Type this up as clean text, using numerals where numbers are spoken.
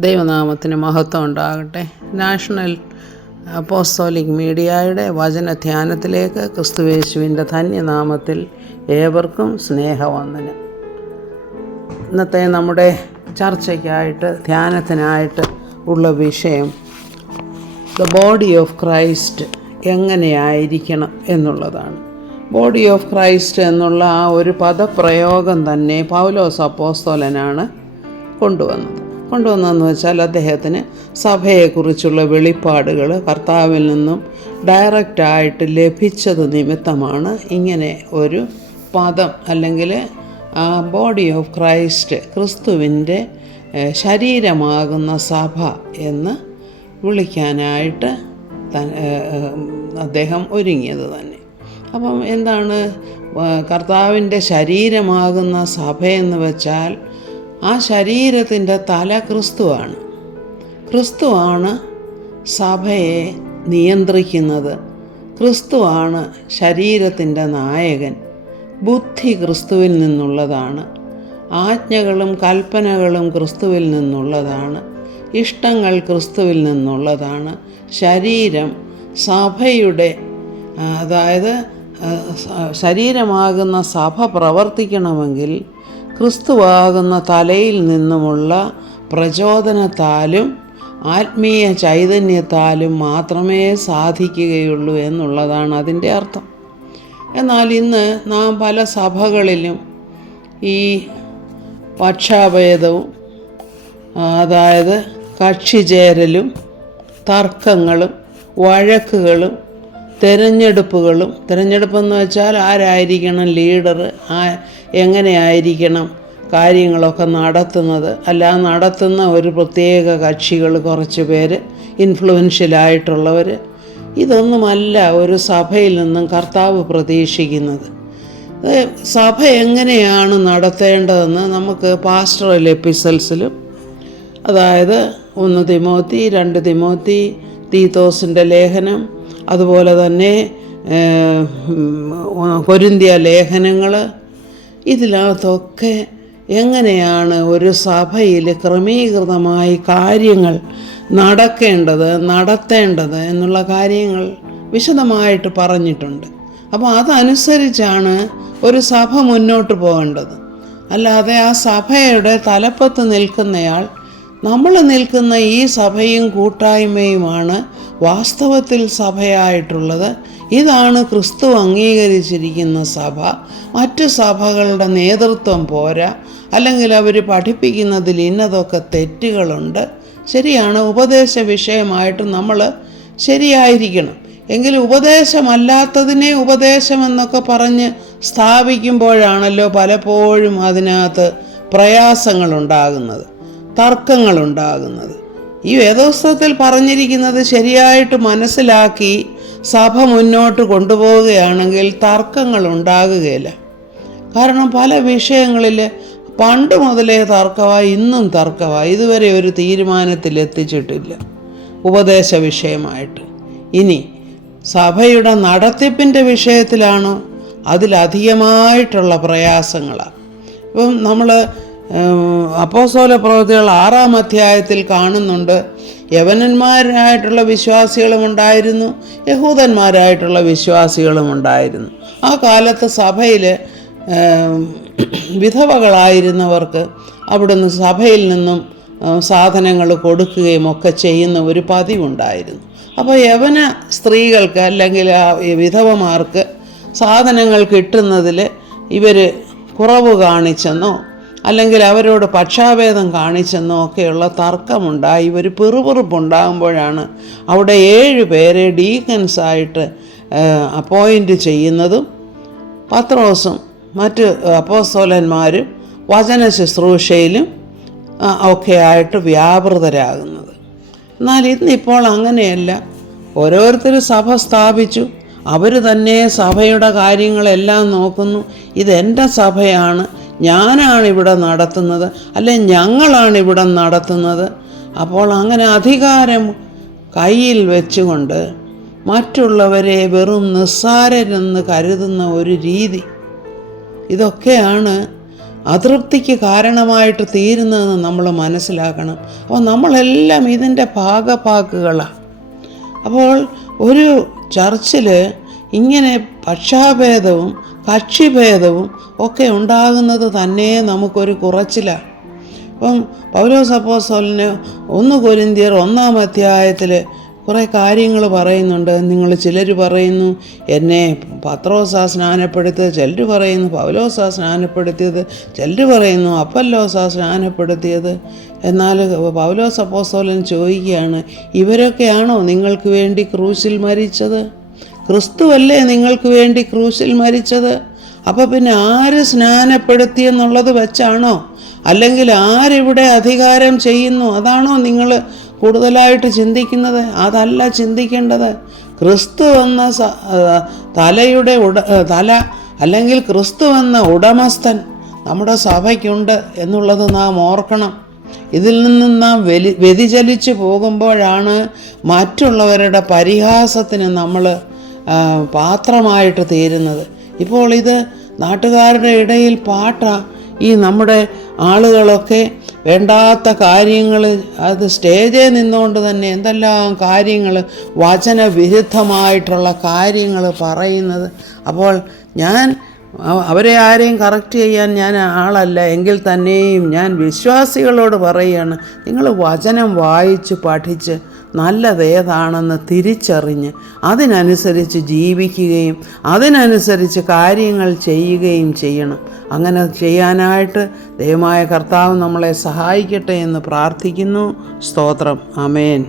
ദൈവനാമത്തിന് മഹത്വം ഉണ്ടാകട്ടെ. നാഷണൽ അപ്പോസ്തോലിക് മീഡിയയുടെ വചനധ്യാനത്തിലേക്ക് ക്രിസ്തുയേശുവിൻ്റെ ധന്യനാമത്തിൽ ഏവർക്കും സ്നേഹവന്ദനം. ഇന്നത്തെ നമ്മുടെ ചർച്ചയ്ക്കായിട്ട് ധ്യാനത്തിനായിട്ട് ഉള്ള വിഷയം ദ ബോഡി ഓഫ് ക്രൈസ്റ്റ് എങ്ങനെയായിരിക്കണം എന്നുള്ളതാണ്. ബോഡി ഓഫ് ക്രൈസ്റ്റ് എന്നുള്ള ആ ഒരു പദപ്രയോഗം തന്നെ പൗലോസ് അപ്പോസ്തലനാണ് കൊണ്ടുവന്നതെന്ന് വെച്ചാൽ അദ്ദേഹത്തിന് സഭയെക്കുറിച്ചുള്ള വെളിപ്പാടുകൾ കർത്താവിൽ നിന്നും ഡയറക്റ്റായിട്ട് ലഭിച്ചത് നിമിത്തമാണ് ഇങ്ങനെ ഒരു പദം അല്ലെങ്കിൽ ആ ബോഡി ഓഫ് ക്രൈസ്റ്റ്, ക്രിസ്തുവിൻ്റെ ശരീരമാകുന്ന സഭ എന്ന് വിളിക്കാനായിട്ട് അദ്ദേഹം ഒരുങ്ങിയത് തന്നെ. അപ്പം എന്താണ് കർത്താവിൻ്റെ ശരീരമാകുന്ന സഭയെന്ന് വെച്ചാൽ ആ ശരീരത്തിൻ്റെ തല ക്രിസ്തുവാണ്. ക്രിസ്തുവാണ് സഭയെ നിയന്ത്രിക്കുന്നത്. ക്രിസ്തുവാണ് ശരീരത്തിൻ്റെ നായകൻ. ബുദ്ധി ക്രിസ്തുവിൽ നിന്നുള്ളതാണ്. ആജ്ഞകളും കൽപ്പനകളും ക്രിസ്തുവിൽ നിന്നുള്ളതാണ്. ഇഷ്ടങ്ങൾ ക്രിസ്തുവിൽ നിന്നുള്ളതാണ്. ശരീരം സഭയുടെ, അതായത് ശരീരമാകുന്ന സഭ പ്രവർത്തിക്കണമെങ്കിൽ ക്രിസ്തുവാകുന്ന തലയിൽ നിന്നുമുള്ള പ്രചോദനത്താലും ആത്മീയ ചൈതന്യത്താലും മാത്രമേ സാധിക്കുകയുള്ളൂ എന്നുള്ളതാണ് അതിൻ്റെ അർത്ഥം. എന്നാൽ ഇന്ന് നാം പല സഭകളിലും ഈ പക്ഷാഭേദവും, അതായത് കക്ഷിചേരലും, തർക്കങ്ങളും, വഴക്കുകളും, തിരഞ്ഞെടുപ്പെന്ന് വെച്ചാൽ ആരായിരിക്കണം ലീഡർ, എങ്ങനെയായിരിക്കണം കാര്യങ്ങളൊക്കെ നടത്തുന്നത്, അല്ലാതെ നടത്തുന്ന ഒരു പ്രത്യേക കക്ഷികൾ, കുറച്ച് പേര് ഇൻഫ്ലുവൻഷ്യലായിട്ടുള്ളവർ, ഇതൊന്നുമല്ല ഒരു സഭയിൽ നിന്നും കർത്താവ് പ്രതീക്ഷിക്കുന്നത്. സഭ എങ്ങനെയാണ് നടത്തേണ്ടതെന്ന് നമുക്ക് പാസ്റ്ററൽ എപ്പിസൽസിലും, അതായത് 1 തിമോത്തി, 2 തിമോത്തി, തീത്തോസിൻ്റെ ലേഖനം, അതുപോലെ തന്നെ കൊരിന്ത്യ ലേഖനങ്ങൾ, ഇതിനകത്തൊക്കെ എങ്ങനെയാണ് ഒരു സഭയിൽ ക്രമീകൃതമായി കാര്യങ്ങൾ നടത്തേണ്ടത് എന്നുള്ള കാര്യങ്ങൾ വിശദമായിട്ട് പറഞ്ഞിട്ടുണ്ട്. അപ്പോൾ അതനുസരിച്ചാണ് ഒരു സഭ മുന്നോട്ട് പോകേണ്ടത്. അല്ലാതെ ആ സഭയുടെ തലപ്പത്ത് നിൽക്കുന്നയാൾ, നമ്മൾ നിൽക്കുന്ന ഈ സഭയും കൂട്ടായ്മയുമാണ് വാസ്തവത്തിൽ സഭയായിട്ടുള്ളത്. ഇതാണ് ക്രിസ്തു അംഗീകരിച്ചിരിക്കുന്ന സഭ. മറ്റു സഭകളുടെ നേതൃത്വം പോരാ, അല്ലെങ്കിൽ അവർ പഠിപ്പിക്കുന്നതിൽ ഇന്നതൊക്കെ തെറ്റുകളുണ്ട്. ശരിയാണ്, ഉപദേശ വിഷയമായിട്ട് നമ്മൾ ശരിയായിരിക്കണം. എങ്കിൽ ഉപദേശമല്ലാത്തതിനെ ഉപദേശമെന്നൊക്കെ പറഞ്ഞ് സ്ഥാപിക്കുമ്പോഴാണല്ലോ പലപ്പോഴും അതിനകത്ത് പ്രയാസങ്ങളുണ്ടാകുന്നത്, തർക്കങ്ങളുണ്ടാകുന്നത്. ഈ വേദോസ്തവത്തിൽ പറഞ്ഞിരിക്കുന്നത് ശരിയായിട്ട് മനസ്സിലാക്കി സഭ മുന്നോട്ട് കൊണ്ടുപോവുകയാണെങ്കിൽ തർക്കങ്ങൾ ഉണ്ടാകുകയില്ല. കാരണം പല വിഷയങ്ങളിൽ പണ്ട് മുതലേ തർക്കമായി, ഇന്നും തർക്കമായി, ഇതുവരെ ഒരു തീരുമാനത്തിലെത്തിച്ചിട്ടില്ല ഉപദേശ വിഷയമായിട്ട്. ഇനി സഭയുടെ നടത്തിപ്പിൻ്റെ വിഷയത്തിലാണോ അതിലധികമായിട്ടുള്ള പ്രയാസങ്ങളാണ്. ഇപ്പം നമ്മൾ അപ്പോസ്തല പ്രവൃത്തികൾ 6-ാം അധ്യായത്തിൽ കാണുന്നുണ്ട്, യവനന്മാരായിട്ടുള്ള വിശ്വാസികളും ഉണ്ടായിരുന്നു, യഹൂദന്മാരായിട്ടുള്ള വിശ്വാസികളും ഉണ്ടായിരുന്നു. ആ കാലത്ത് സഭയിൽ വിധവകളായിരുന്നവർക്ക് അവിടുന്ന് സഭയിൽ നിന്നും സാധനങ്ങൾ കൊടുക്കുകയും ഒക്കെ ചെയ്യുന്ന ഒരു പതിവുണ്ടായിരുന്നു. അപ്പോൾ യവന സ്ത്രീകൾക്ക് അല്ലെങ്കിൽ വിധവമാർക്ക് സാധനങ്ങൾ കിട്ടുന്നതിൽ ഇവർ കുറവ് കാണിച്ചെന്നോ അല്ലെങ്കിൽ അവരോട് പക്ഷാഭേദം കാണിച്ചെന്നോ ഒക്കെയുള്ള തർക്കമുണ്ടായി ഒരു പിറുപിറുപ്പുണ്ടാകുമ്പോഴാണ് അവിടെ 7 പേരെ ഡീക്കൻസായിട്ട് അപ്പോയിൻ്റ് ചെയ്യുന്നതും പത്രോസും മറ്റ് അപ്പോസ്തലന്മാരും വചന ശുശ്രൂഷയിലും ഒക്കെ ആയിട്ട് വ്യാപൃതരാകുന്നത്. എന്നാൽ ഇന്നിപ്പോൾ അങ്ങനെയല്ല. ഓരോരുത്തർ സഭ സ്ഥാപിച്ചു, അവർ തന്നെ സഭയുടെ കാര്യങ്ങളെല്ലാം നോക്കുന്നു. ഇതെൻ്റെ സഭയാണ്, ഞാനാണിവിടെ നടത്തുന്നത്, അല്ലെ ഞങ്ങളാണിവിടെ നടത്തുന്നത്. അപ്പോൾ അങ്ങനെ അധികാരം കയ്യിൽ വെച്ചുകൊണ്ട് മറ്റുള്ളവരെ വെറും നിസ്സാരരെന്ന് കരുതുന്ന ഒരു രീതി, ഇതൊക്കെയാണ് അതൃപ്തിക്ക് കാരണമായിട്ട് തീരുന്നതെന്ന് നമ്മൾ മനസ്സിലാക്കണം. അപ്പോൾ നമ്മളെല്ലാം ഇതിൻ്റെ ഭാഗഭാക്കുകളാണ്. അപ്പോൾ ഒരു ചർച്ചിൽ ഇങ്ങനെ പക്ഷാഭേദവും കക്ഷിഭേദവും ഒക്കെ ഉണ്ടാകുന്നത് തന്നെ നമുക്കൊരു കുറച്ചിലാണ്. അപ്പം പൗലോസ് അപ്പോസ്തലന് 1 കൊരിന്ത്യർ 1-ാം അധ്യായത്തിൽ കുറേ കാര്യങ്ങൾ പറയുന്നുണ്ട്. നിങ്ങൾ ചിലർ പറയുന്നു എന്നെ പത്രോസാ സ്നാനപ്പെടുത്തിയത്, ചിലർ പറയുന്നു പൗലോസാ സ്നാനപ്പെടുത്തിയത്, ചിലർ പറയുന്നു അപ്പല്ലോസാ സ്നാനപ്പെടുത്തിയത്. എന്നാൽ പൗലോസ് അപ്പോസ്തലൻ ചോദിക്കുകയാണ്, ഇവരൊക്കെയാണോ നിങ്ങൾക്ക് വേണ്ടി ക്രൂശിൽ മരിച്ചത്? ക്രിസ്തുവല്ലേ നിങ്ങൾക്ക് വേണ്ടി ക്രൂശിൽ മരിച്ചത്? അപ്പോൾ പിന്നെ ആര് സ്നാനപ്പെടുത്തിയെന്നുള്ളത് വെച്ചാണോ, അല്ലെങ്കിൽ ആരിവിടെ അധികാരം ചെയ്യുന്നു അതാണോ നിങ്ങൾ കൂടുതലായിട്ട് ചിന്തിക്കുന്നത്? അതല്ല ചിന്തിക്കേണ്ടത്. ക്രിസ്തു എന്ന തലയുടെ തല അല്ലെങ്കിൽ ക്രിസ്തു എന്ന ഉടമസ്ഥൻ നമ്മുടെ സഭയ്ക്കുണ്ട് എന്നുള്ളത് നാം ഓർക്കണം. ഇതിൽ നിന്നും നാം വ്യതിചലിച്ചു പോകുമ്പോഴാണ് മറ്റുള്ളവരുടെ പരിഹാസത്തിന് നമ്മൾ പാത്രമായിട്ട് തീരുന്നത്. ഇപ്പോൾ ഇത് നാട്ടുകാരുടെ ഇടയിൽ ഈ നമ്മുടെ ആളുകളൊക്കെ വേണ്ടാത്ത കാര്യങ്ങൾ, അത് സ്റ്റേജിൽ നിന്നുകൊണ്ട് തന്നെ എന്തെല്ലാം കാര്യങ്ങൾ, വചനവിരുദ്ധമായിട്ടുള്ള കാര്യങ്ങൾ പറയുന്നത്. അപ്പോൾ ഞാൻ അവരെ ആരെയും കറക്റ്റ് ചെയ്യാൻ ഞാൻ ആളല്ല, എങ്കിൽ തന്നെയും ഞാൻ വിശ്വാസികളോട് പറയുകയാണ്, നിങ്ങൾ വചനം വായിച്ച് പഠിച്ച് നല്ലതേതാണെന്ന് തിരിച്ചറിഞ്ഞ് അതിനനുസരിച്ച് ജീവിക്കുകയും അതിനനുസരിച്ച് കാര്യങ്ങൾ ചെയ്യുകയും ചെയ്യണം. അങ്ങനെ ചെയ്യാനായിട്ട് ദൈവമായ കർത്താവ് നമ്മളെ സഹായിക്കട്ടെ എന്ന് പ്രാർത്ഥിക്കുന്നു. സ്തോത്രം. ആമേൻ.